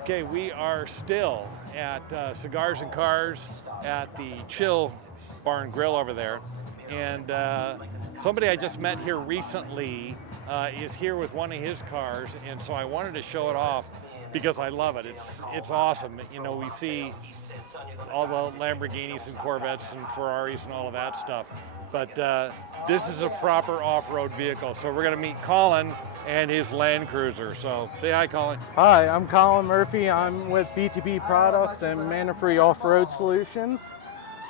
Okay, we are still at Cigars and Cars at the Chill Bar and Grill over there. And somebody I just met here recently is here with one of his cars. And so I wanted to show it off because I love it. It's awesome. You know, we see all the Lamborghinis and Corvettes and Ferraris and all of that stuff. But this is a proper off-road vehicle. So we're going to meet Colin and his Land Cruiser. So say hi, Colin. Hi, I'm Colin Murphy. I'm with BTB Products and Manna-Free Off-Road Solutions.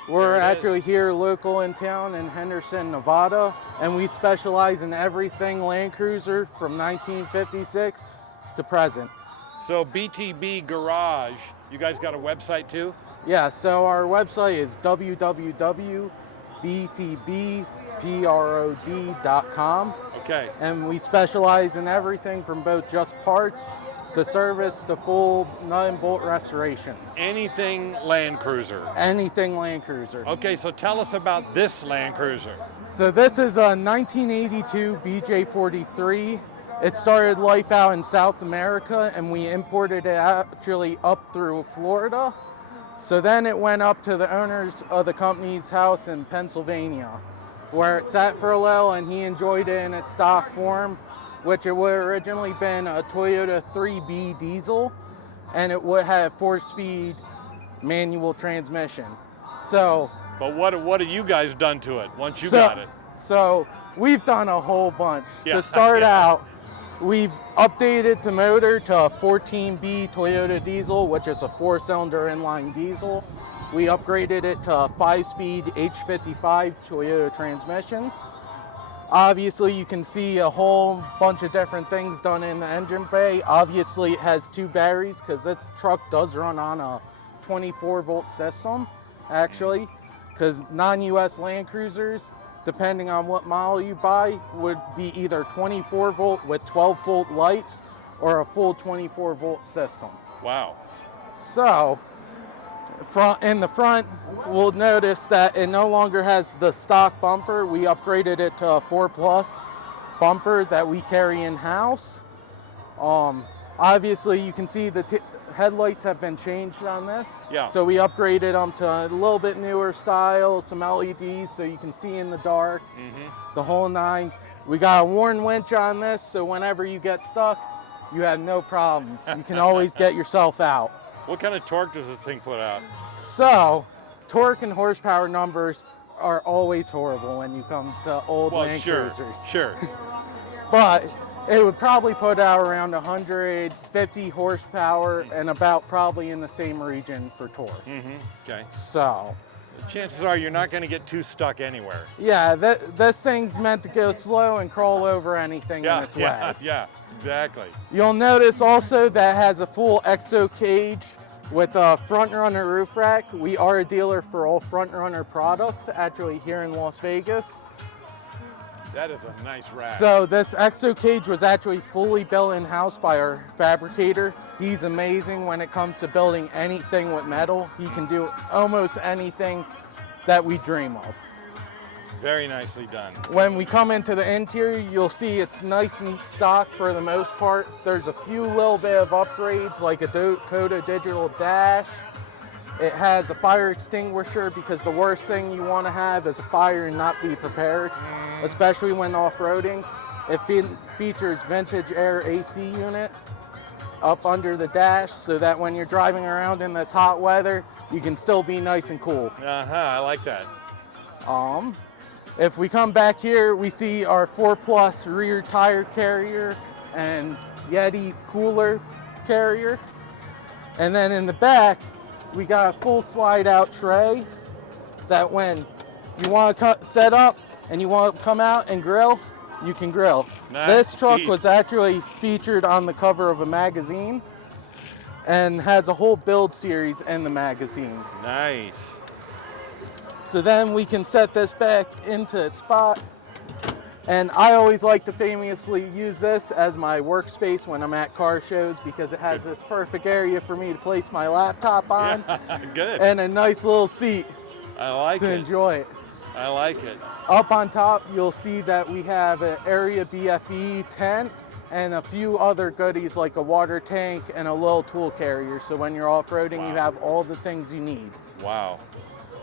We're actually here local in town in Henderson, Nevada, and we specialize in everything Land Cruiser from 1956 to present. So BTB Garage, you guys got a website too? Yeah, so our website is www.btbprod.com. Okay. And we specialize in everything from both just parts to service to full nut and bolt restorations. Anything Land Cruiser. Anything Land Cruiser. Okay, so tell us about this Land Cruiser. So this is a 1982 BJ43. It started life out in South America and we imported it actually up through Florida. So then it went up to the owners of the company's house in Pennsylvania, where it sat for a while and he enjoyed it in its stock form, which it would have originally been a Toyota 3B diesel, and it would have 4-speed manual transmission. So, but what have you guys done to it once you got it? So we've done a whole bunch. To start out, we've updated the motor to a 14B Toyota diesel, which is a 4-cylinder inline diesel. We upgraded it to a 5-speed H55 Toyota transmission. Obviously, you can see a whole bunch of different things done in the engine bay. Obviously, it has 2 batteries because this truck does run on a 24-volt system, actually, because non-US Land Cruisers, depending on what model you buy, would be either 24-volt with 12-volt lights or a full 24-volt system. Wow. So, in the front, we'll notice that it no longer has the stock bumper. We upgraded it to a 4+ bumper that we carry in-house. Obviously, you can see the headlights have been changed on this. Yeah. So we upgraded them to a little bit newer style, some LEDs so you can see in the dark, the whole 9. We got a Warn winch on this, so whenever you get stuck, you have no problems. You can always get yourself out. What kind of torque does this thing put out? So, torque and horsepower numbers are always horrible when you come to old Land Cruisers. Sure. But it would probably put out around 150 horsepower and about probably in the same region for torque. Okay. So, chances are you're not going to get too stuck anywhere. Yeah, this thing's meant to go slow and crawl over anything in its way. Yeah, exactly. You'll notice also that it has a full EXO cage with a front runner roof rack. We are a dealer for all front runner products, actually here in Las Vegas. That is a nice rack. So this EXO cage was actually fully built in-house by our fabricator. He's amazing when it comes to building anything with metal. He can do almost anything that we dream of. Very nicely done. When we come into the interior, you'll see it's nice and stock for the most part. There's a few little bit of upgrades like a Dakota digital dash. It has a fire extinguisher because the worst thing you want to have is a fire and not be prepared, especially when off-roading. It features vintage air AC unit up under the dash so that when you're driving around in this hot weather, you can still be nice and cool. I like that. If we come back here, we see our 4+ rear tire carrier and Yeti cooler carrier. And then in the back, we got a full slide out tray that when you want to set up and you want to come out and grill, you can grill. Nice. This truck was actually featured on the cover of a magazine and has a whole build series in the magazine. Nice. So then we can set this back into its spot. And I always like to famously use this as my workspace when I'm at car shows because it has this perfect area for me to place my laptop on. Good. And a nice little seat to enjoy it. I like it. Up on top, you'll see that we have an Area BFE tent and a few other goodies like a water tank and a little tool carrier. So when you're off-roading, you have all the things you need. Wow.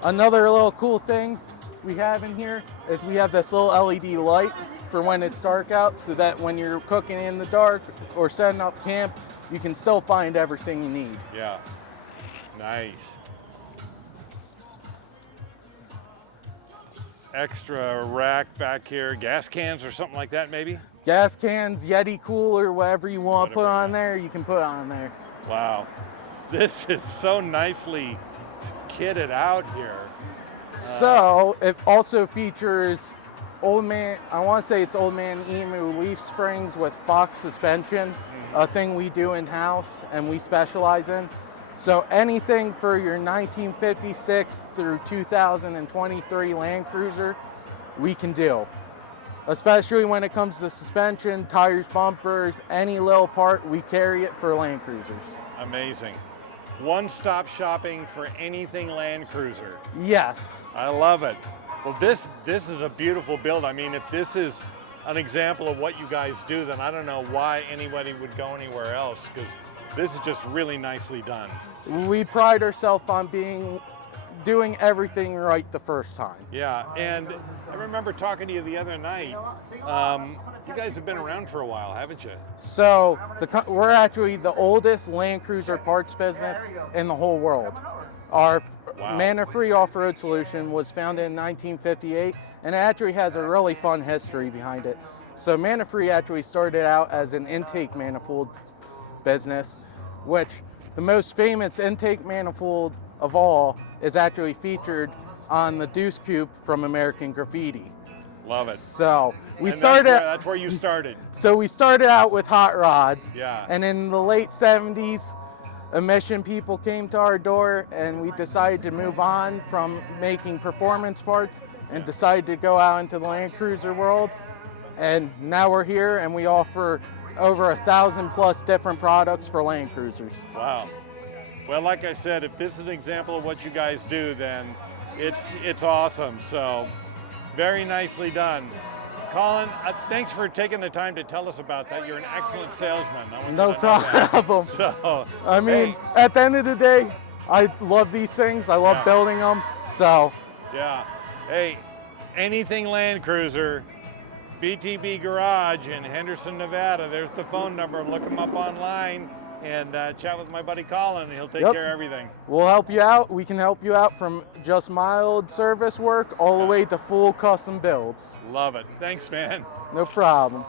Another little cool thing we have in here is we have this little LED light for when it's dark out, so that when you're cooking in the dark or setting up camp, you can still find everything you need. Yeah. Nice. Extra rack back here, gas cans or something like that maybe? Gas cans, Yeti cooler, whatever you want to put on there, you can put on there. Wow. This is so nicely kitted out here. So it also features Old Man, I want to say it's Old Man Emu leaf springs with Fox suspension, a thing we do in-house and we specialize in. So anything for your 1956 through 2023 Land Cruiser, we can do. Especially when it comes to suspension, tires, bumpers, any little part, we carry it for Land Cruisers. Amazing. One-stop shopping for anything Land Cruiser. Yes. I love it. Well, this is a beautiful build. I mean, if this is an example of what you guys do, then I don't know why anybody would go anywhere else, because this is just really nicely done. We pride ourselves on doing everything right the first time. Yeah, and I remember talking to you the other night. You guys have been around for a while, haven't you? So we're actually the oldest Land Cruiser parts business in the whole world. Our Mana-free off-road solution was founded in 1958, and it actually has a really fun history behind it. So Mana-free actually started out as an intake manifold business, which the most famous intake manifold of all is actually featured on the Deuce Coupe from American Graffiti. Love it. So that's where you started. So we started out with hot rods. Yeah. And in the late 70s, emission people came to our door, and we decided to move on from making performance parts and decided to go out into the Land Cruiser world. And now we're here, and we offer over 1,000 plus different products for Land Cruisers. Wow. Well, like I said, if this is an example of what you guys do, then it's awesome. So very nicely done. Colin, thanks for taking the time to tell us about that. You're an excellent salesman. No problem. So, I mean, at the end of the day, I love these things. I love building them. So. Yeah. Hey, anything Land Cruiser, BTB Garage in Henderson, Nevada. There's the phone number. Look them up online and chat with my buddy Colin. He'll take care of everything. We'll help you out. We can help you out from just mild service work all the way to full custom builds. Love it. Thanks, man. No problem.